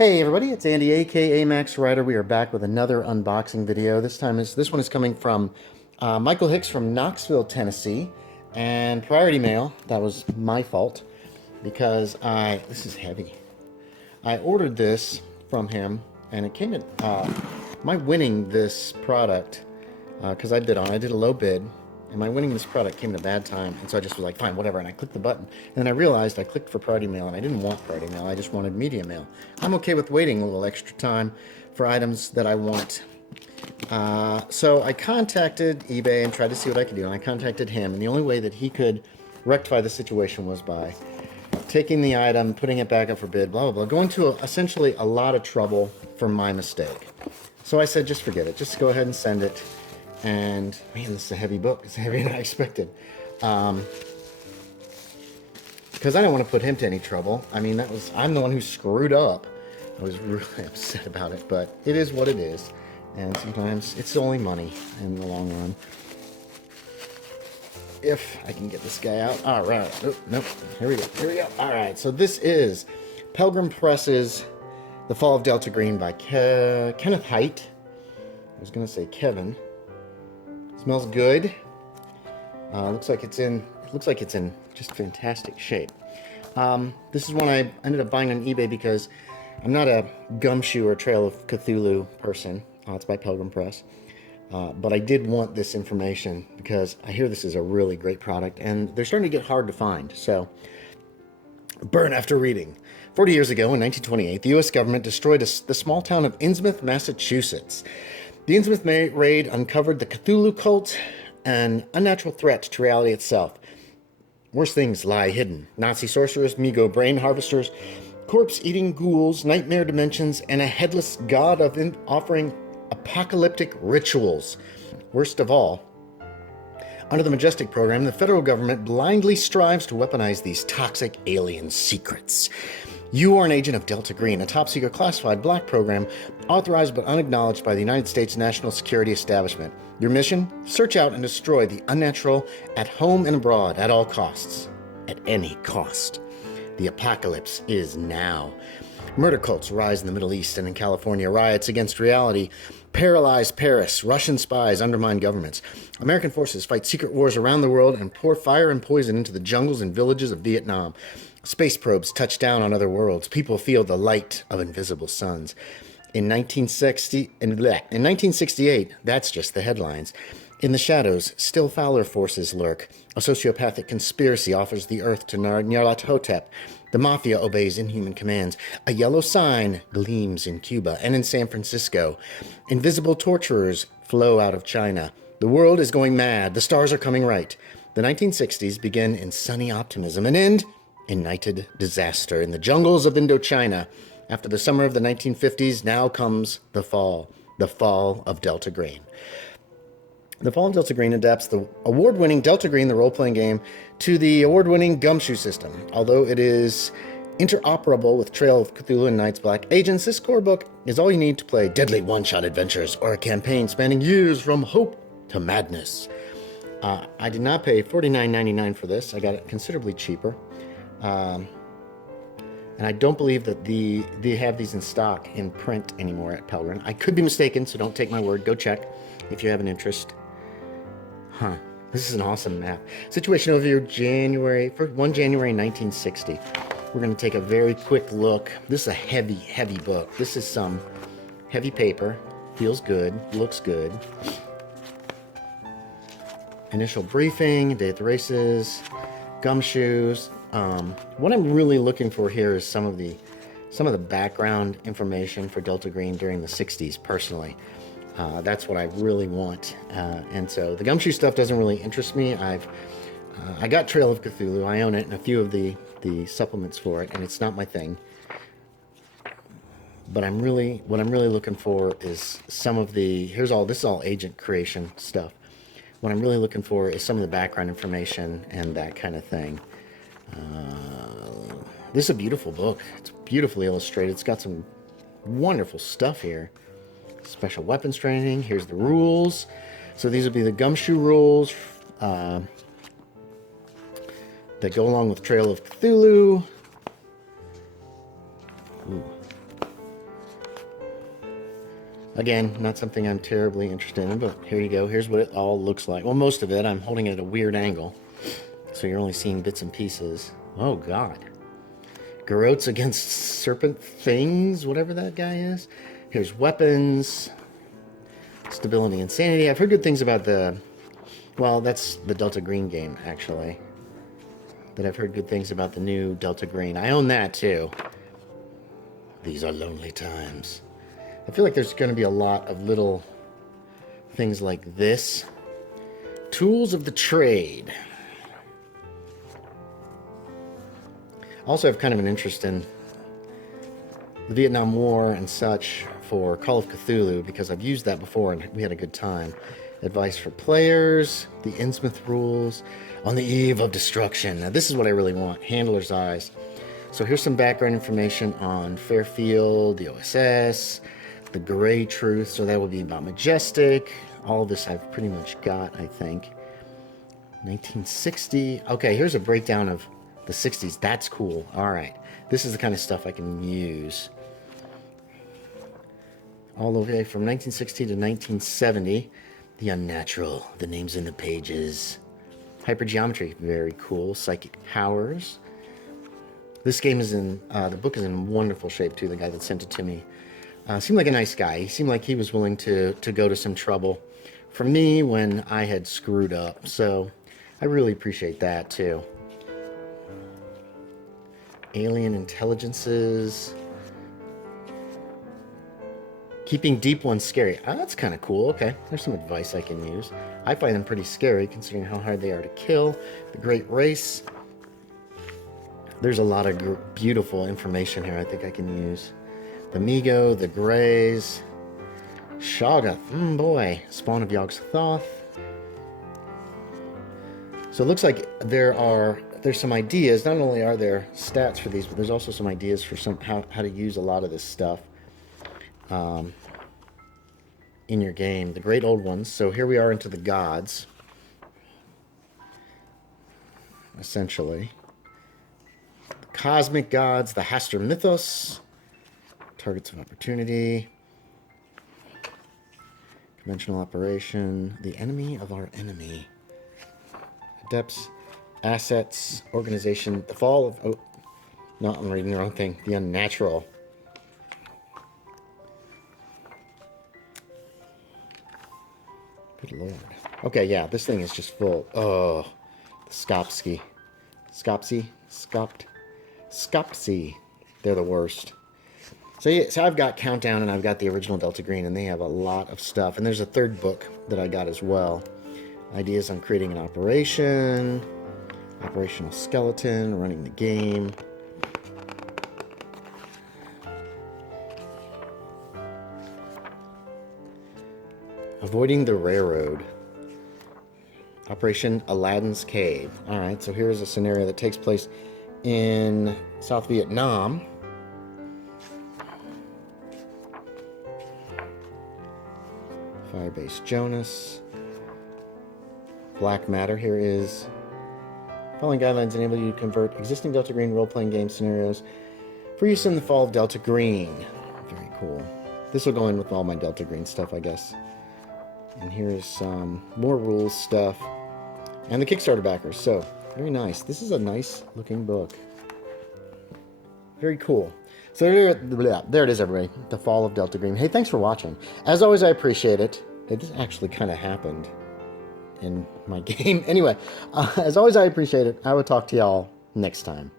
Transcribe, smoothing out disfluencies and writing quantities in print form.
Hey everybody, it's Andy, aka Max Writer. We are back with another unboxing video. This one is coming from Michael Hicks from Knoxville, Tennessee, and priority mail. That was my fault because this is heavy. I ordered this from him, and it came in. My winning this product because I did a low bid. And my winning this product came at a bad time, and so I just was like, fine, whatever, and I clicked the button. And then I realized I clicked for priority mail, and I didn't want priority mail, I just wanted media mail. I'm okay with waiting a little extra time for items that I want. So I contacted eBay and tried to see what I could do, and I contacted him, and the only way that he could rectify the situation was by taking the item, putting it back up for bid, blah, blah, blah, going to essentially a lot of trouble for my mistake. So I said, just forget it, just go ahead and send it. And man, this is a heavy book. It's heavier than I expected. Because I didn't want to put him to any trouble. I mean, I'm the one who screwed up. I was really upset about it, but it is what it is. And sometimes it's only money in the long run. If I can get this guy out. All right. Nope. Here we go. All right. So this is Pelgrym Press's The Fall of Delta Green by Kenneth Haidt. I was going to say Kevin. Smells good. Looks like it's in just fantastic shape. This is one I ended up buying on eBay because I'm not a Gumshoe or Trail of Cthulhu person. It's by Pelgrym Press. But I did want this information because I hear this is a really great product, and they're starting to get hard to find. So, burn after reading. 40 years ago, in 1928, the U.S. government destroyed the small town of Innsmouth, Massachusetts. The Innsmouth raid uncovered the Cthulhu cult, an unnatural threat to reality itself. Worse things lie hidden. Nazi sorcerers, Migo brain harvesters, corpse-eating ghouls, nightmare dimensions, and a headless god offering apocalyptic rituals. Worst of all, under the Majestic program, the federal government blindly strives to weaponize these toxic alien secrets. You are an agent of Delta Green, a top-secret classified black program authorized but unacknowledged by the United States National Security Establishment. Your mission? Search out and destroy the unnatural at home and abroad at all costs. At any cost. The apocalypse is now. Murder cults rise in the Middle East and in California. Riots against reality paralyze Paris. Russian spies undermine governments. American forces fight secret wars around the world and pour fire and poison into the jungles and villages of Vietnam. Space probes touch down on other worlds. People feel the light of invisible suns. In 1968, that's just the headlines. In the shadows, still fouler forces lurk. A sociopathic conspiracy offers the earth to Nyarlathotep. The mafia obeys inhuman commands. A yellow sign gleams in Cuba and in San Francisco. Invisible torturers flow out of China. The world is going mad. The stars are coming right. The 1960s begin in sunny optimism and end in nighted disaster in the jungles of Indochina. After the summer of the 1950s, now comes the fall of Delta Green. The Fall of Delta Green adapts the award-winning Delta Green, the role-playing game, to the award-winning Gumshoe system. Although it is interoperable with Trail of Cthulhu and Night's Black Agents, this core book is all you need to play deadly one-shot adventures or a campaign spanning years from hope to madness. I did not pay $49.99 for this. I got it considerably cheaper. And I don't believe that they have these in stock in print anymore at Pelgrym. I could be mistaken, so don't take my word. Go check if you have an interest. This is an awesome map. Situation overview, January 1960. We're going to take a very quick look. This is a heavy, heavy book. This is some heavy paper. Feels good. Looks good. Initial briefing, day at the races, gumshoes. What I'm really looking for here is some of the background information for Delta Green during the 60s, personally. That's what I really want. And so the Gumshoe stuff doesn't really interest me. I got Trail of Cthulhu. I own it and a few of the supplements for it, and it's not my thing. But what I'm really looking for is some of this is all agent creation stuff. What I'm really looking for is some of the background information and that kind of thing. This is a beautiful book. It's beautifully illustrated. It's got some wonderful stuff here. Special weapons training. Here's the rules. So these would be the Gumshoe rules that go along with Trail of Cthulhu. Ooh. Again, not something I'm terribly interested in, but here you go. Here's what it all looks like. Well, most of it. I'm holding it at a weird angle, so you're only seeing bits and pieces. Oh, God. Garrotes against serpent things, whatever that guy is. Here's weapons. Stability, insanity. I've heard good things about the... Well, that's the Delta Green game, actually. But I've heard good things about the new Delta Green. I own that, too. These are lonely times. I feel like there's going to be a lot of little things like this. Tools of the trade. Also have kind of an interest in the Vietnam War and such for Call of Cthulhu, because I've used that before and we had a good time. Advice for players, the Innsmouth rules, on the eve of destruction. Now this is what I really want, Handler's Eyes. So here's some background information on Fairfield, the OSS, the Grey Truth, so that would be about Majestic. All of this I've pretty much got, I think. 1960. Okay, here's a breakdown of the 60s. That's cool. All right. This is the kind of stuff I can use. All the way from 1960 to 1970. The Unnatural. The names in the pages. Hypergeometry. Very cool. Psychic powers. This game is in... the book is in wonderful shape, too. The guy that sent it to me. Seemed like a nice guy. He seemed like he was willing to go to some trouble for me when I had screwed up. So I really appreciate that, too. Alien intelligences. Keeping deep ones scary. Oh, that's kind of cool. Okay, there's some advice I can use. I find them pretty scary considering how hard they are to kill. The Great Race. There's a lot of beautiful information here I think I can use. The Migo, the Greys. Shoggoth. Boy. Spawn of Yogg-Sothoth. So it looks like there's some ideas. Not only are there stats for these, but there's also some ideas for how to use a lot of this stuff in your game. The Great Old Ones. So here we are into the gods. Essentially. The Cosmic Gods. The Hastur Mythos. Targets of Opportunity. Conventional Operation. The Enemy of Our Enemy. Adepts. Assets. Organization. The Fall of... Oh, no, I'm reading the wrong thing. The Unnatural. Good lord. Okay, yeah, this thing is just full. Oh, the Skopsky. Skopsy. They're the worst. So, yeah, so I've got Countdown and I've got the original Delta Green, and they have a lot of stuff. And there's a third book that I got as well. Ideas on creating an operation, operational skeleton, running the game. Avoiding the railroad. Operation Aladdin's Cave. Alright, so here's a scenario that takes place in South Vietnam. Firebase Jonas. Black Matter. Here is following guidelines enable you to convert existing Delta Green role-playing game scenarios for use in the fall of Delta Green. Very cool. This will go in with all my Delta Green stuff, I guess. And here's some more rules stuff. And the Kickstarter backers. So, very nice. This is a nice looking book. Very cool. So there it is, everybody. The Fall of Delta Green. Hey, thanks for watching. As always, I appreciate it. Hey, this actually kind of happened in my game. Anyway, as always, I appreciate it. I will talk to y'all next time.